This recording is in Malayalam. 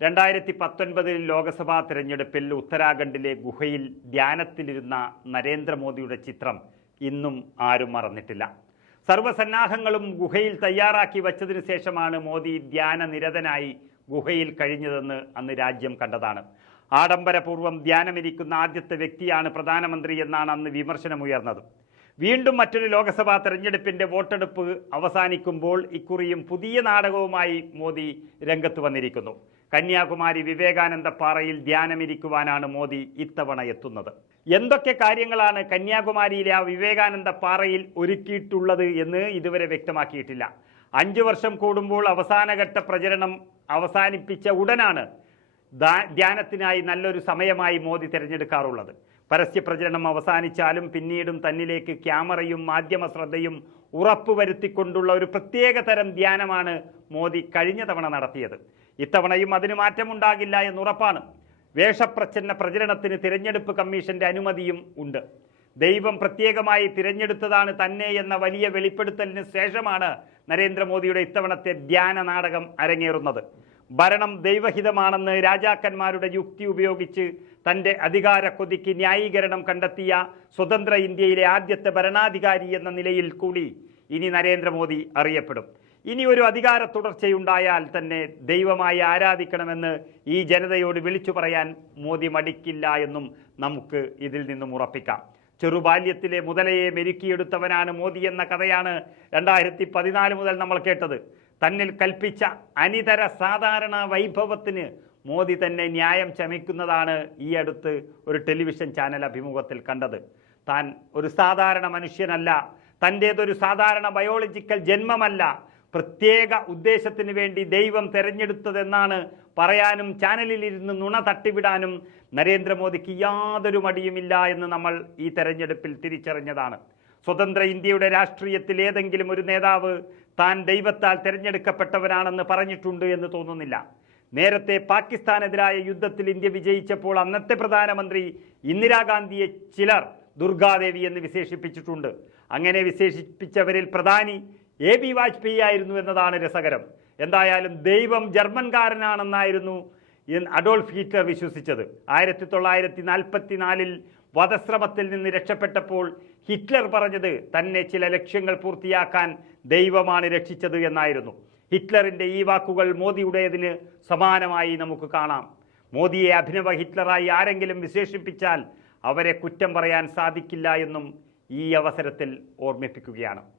2019 ലോക്സഭാ തെരഞ്ഞെടുപ്പിൽ ഉത്തരാഖണ്ഡിലെ ഗുഹയിൽ ധ്യാനത്തിലിരുന്ന നരേന്ദ്രമോദിയുടെ ചിത്രം ഇന്നും ആരും മറന്നിട്ടില്ല. സർവ്വസന്നാഹങ്ങളും ഗുഹയിൽ തയ്യാറാക്കി വച്ചതിനു ശേഷമാണ് മോദി ധ്യാനനിരതനായി ഗുഹയിൽ കഴിഞ്ഞതെന്ന് അന്ന് രാജ്യം കണ്ടതാണ്. ആഡംബരപൂർവ്വം ധ്യാനമിരിക്കുന്ന ആദ്യത്തെ വ്യക്തിയാണ് പ്രധാനമന്ത്രി എന്നാണ് അന്ന് വിമർശനമുയർന്നത്. വീണ്ടും മറ്റൊരു ലോക്സഭാ തെരഞ്ഞെടുപ്പിന്റെ വോട്ടെടുപ്പ് അവസാനിക്കുമ്പോൾ ഇക്കുറിയും പുതിയ നാടകവുമായി മോദി രംഗത്ത് വന്നിരിക്കുന്നു. കന്യാകുമാരി വിവേകാനന്ദ പാറയിൽ ധ്യാനമിരിക്കുവാനാണ് മോദി ഇത്തവണ എത്തുന്നത്. എന്തൊക്കെ കാര്യങ്ങളാണ് കന്യാകുമാരിയിലെ ആ വിവേകാനന്ദ പാറയിൽ ഒരുക്കിയിട്ടുള്ളത് എന്ന് ഇതുവരെ വ്യക്തമാക്കിയിട്ടില്ല. 5 വർഷം കൂടുമ്പോൾ അവസാനഘട്ട പ്രചരണം അവസാനിപ്പിച്ച ഉടനാണ് ധ്യാനത്തിനായി നല്ലൊരു സമയമായി മോദി തിരഞ്ഞെടുക്കാറുള്ളത്. പരസ്യ പ്രചരണം അവസാനിച്ചാലും പിന്നീടും തന്നിലേക്ക് ക്യാമറയും മാധ്യമ ശ്രദ്ധയും ഉറപ്പുവരുത്തിക്കൊണ്ടുള്ള ഒരു പ്രത്യേക തരം ധ്യാനമാണ് മോദി കഴിഞ്ഞ തവണ നടത്തിയത്. ഇത്തവണയും അതിന് മാറ്റമുണ്ടാകില്ല എന്നുറപ്പാണ്. വേഷപ്രച്ഛന്ന പ്രചരണത്തിന് തിരഞ്ഞെടുപ്പ് കമ്മീഷന്റെ അനുമതിയും ഉണ്ട്. ദൈവം പ്രത്യേകമായി തിരഞ്ഞെടുത്തതാണ് തന്നെ എന്ന വലിയ വെളിപ്പെടുത്തലിന് ശേഷമാണ് നരേന്ദ്രമോദിയുടെ ഇത്തവണത്തെ ധ്യാന നാടകം അരങ്ങേറുന്നത്. ഭരണം ദൈവഹിതമാണെന്ന് രാജാക്കന്മാരുടെ യുക്തി ഉപയോഗിച്ച് തൻ്റെ അധികാര കൊതിക്ക് ന്യായീകരണം കണ്ടെത്തിയ സ്വതന്ത്ര ഇന്ത്യയിലെ ആദ്യത്തെ ഭരണാധികാരി എന്ന നിലയിൽ കൂടി ഇനി നരേന്ദ്രമോദി അറിയപ്പെടും. ഇനി ഒരു അധികാര തുടർച്ചയുണ്ടായാൽ തന്നെ ദൈവമായി ആരാധിക്കണമെന്ന് ഈ ജനതയോട് വിളിച്ചു പറയാൻ മോദി മടിക്കില്ല എന്നും നമുക്ക് ഇതിൽ നിന്നും ഉറപ്പിക്കാം. ചെറുബാല്യത്തിലെ മുതലയെ മെരുക്കിയെടുത്തവനാണ് മോദി എന്ന കഥയാണ് 2014 മുതൽ നമ്മൾ കേട്ടത്. തന്നിൽ കൽപ്പിച്ച അനിതര സാധാരണ വൈഭവത്തിന് മോദി തന്നെ ന്യായം ചമയ്ക്കുന്നതാണ് ഈ അടുത്ത് ഒരു ടെലിവിഷൻ ചാനൽ അഭിമുഖത്തിൽ കണ്ടത്. താൻ ഒരു സാധാരണ മനുഷ്യനല്ല, തൻ്റേതൊരു സാധാരണ ബയോളജിക്കൽ ജന്മമല്ല, പ്രത്യേക ഉദ്ദേശത്തിന് വേണ്ടി ദൈവം തെരഞ്ഞെടുത്തതെന്നാണ് പറയാനും ചാനലിലിരുന്ന് നുണ തട്ടിവിടാനും നരേന്ദ്രമോദിക്ക് യാതൊരു മടിയുമില്ല എന്ന് നമ്മൾ ഈ തെരഞ്ഞെടുപ്പിൽ തിരിച്ചറിഞ്ഞതാണ്. സ്വതന്ത്ര ഇന്ത്യയുടെ രാഷ്ട്രീയത്തിൽ ഏതെങ്കിലും ഒരു നേതാവ് താൻ ദൈവത്താൽ തിരഞ്ഞെടുക്കപ്പെട്ടവനാണെന്ന് പറഞ്ഞിട്ടുണ്ട് എന്ന് തോന്നുന്നില്ല. നേരത്തെ പാകിസ്ഥാനെതിരായ യുദ്ധത്തിൽ ഇന്ത്യ വിജയിച്ചപ്പോൾ അന്നത്തെ പ്രധാനമന്ത്രി ഇന്ദിരാഗാന്ധിയെ ചിലർ ദുർഗാദേവി എന്ന് വിശേഷിപ്പിച്ചിട്ടുണ്ട്. അങ്ങനെ വിശേഷിപ്പിച്ചവരിൽ പ്രധാനി AB വാജ്പേയി ആയിരുന്നു എന്നതാണ് രസകരം. എന്തായാലും ദൈവം ജർമ്മൻകാരനാണെന്നായിരുന്നു അഡോൾഫ് ഹിറ്റ്ലർ വിശ്വസിച്ചത്. 1944 വധശ്രമത്തിൽ നിന്ന് രക്ഷപ്പെട്ടപ്പോൾ ഹിറ്റ്ലർ പറഞ്ഞത് തന്നെ ചില ലക്ഷ്യങ്ങൾ പൂർത്തിയാക്കാൻ ദൈവമാണ് രക്ഷിച്ചത് എന്നായിരുന്നു. ഹിറ്റ്ലറിൻ്റെ ഈ വാക്കുകൾ മോദിയുടേതിന് സമാനമായി നമുക്ക് കാണാം. മോദിയെ അഭിനവ ഹിറ്റ്ലറായി ആരെങ്കിലും വിശേഷിപ്പിച്ചാൽ അവരെ കുറ്റം പറയാൻ സാധിക്കില്ല എന്നും ഈ അവസരത്തിൽ ഓർമ്മിപ്പിക്കുകയാണ്.